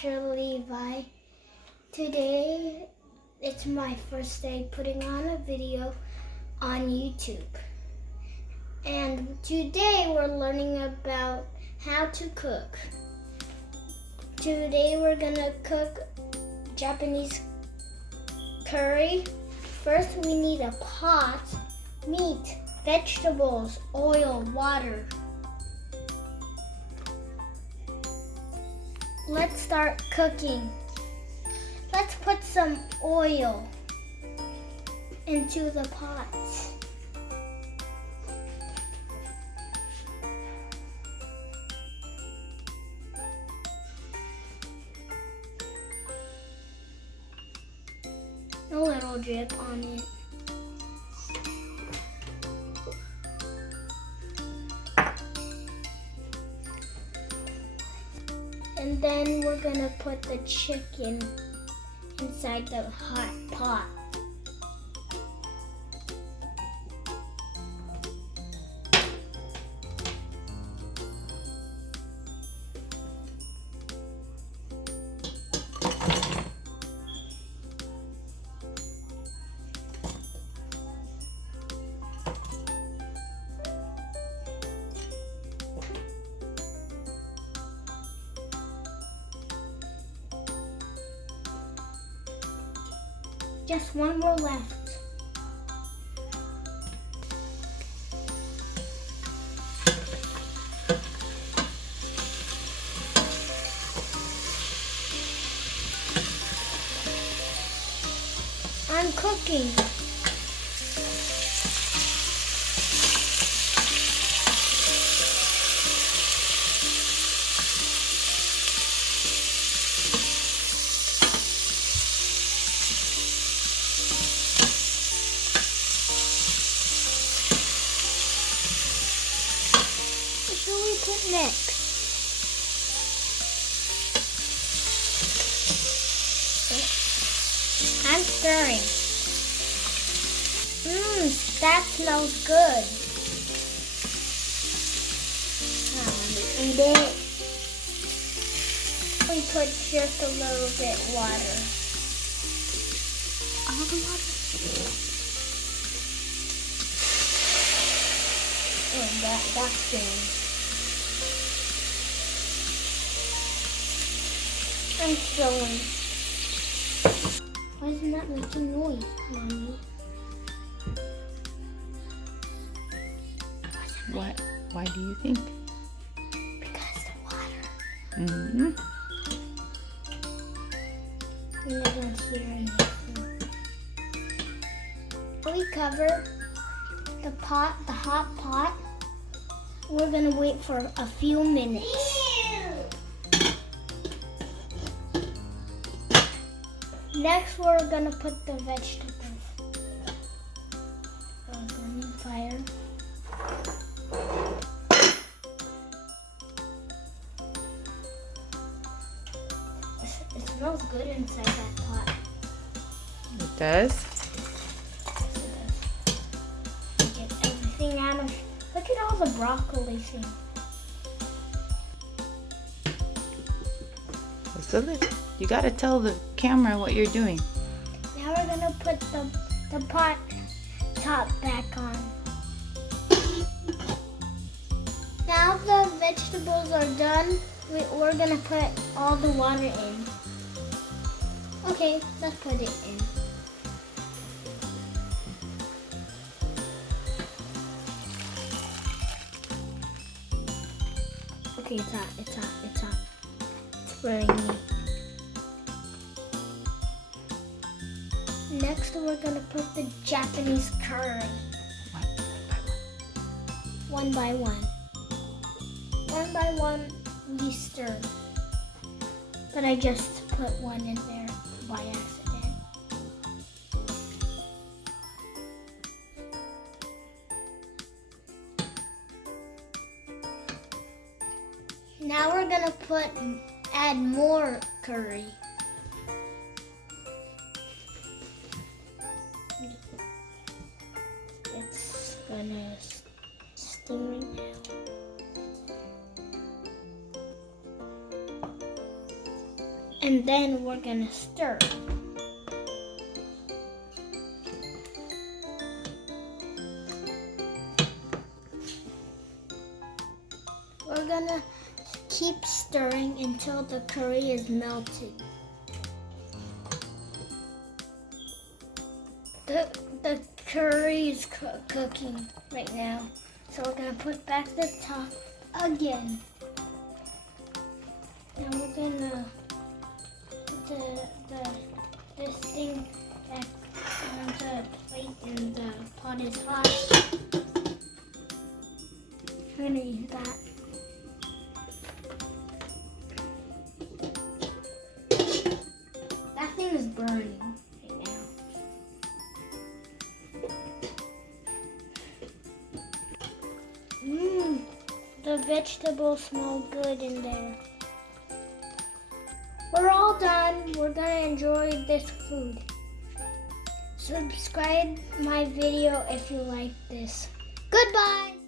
Asher Levi. Today, it's my first day putting on a video on YouTube. And today we're learning about how to cook. Today we're gonna cook Japanese curry. First we need a pot, meat, vegetables, oil, water. Let's start cooking. Let's put some oil into the pot. A little drip on it. And then we're gonna put the chicken inside the hot pot. Just one more left. I'm cooking. What do we put next? I'm stirring. That smells good. Eat it. We put just a little bit water. All the water. Oh, that's good. I'm sewing. Why isn't that making noise, Mommy? Why do you think? Because the water. Mm-hmm. You don't hear anything. We cover the pot, the hot pot. We're gonna wait for a few minutes. Next, we're gonna put the vegetables. Burning fire. It smells good inside that pot. It does? Get everything out of. Look at all the broccoli thing. So you gotta tell the camera what you're doing. Now we're gonna put the pot top back on. Now the vegetables are done, we're gonna put all the water in. Okay, let's put it in. Okay, it's hot, it's hot, it's hot. It's burning me. Next, we're gonna put the Japanese curry. One by one. One by one, we stir. But I just put one in there by accident. Now we're gonna add more curry. It's gonna stir now. And then we're gonna stir. We're gonna keep stirring until the curry is melted. The curry is cooking right now. So we're gonna put back the top again. Now we're gonna put this thing back on the plate and the pot is hot. We're gonna use that. That thing is burning right now. The vegetables smell good in there. We're all done. We're gonna enjoy this food. Subscribe my video if you like this. Goodbye.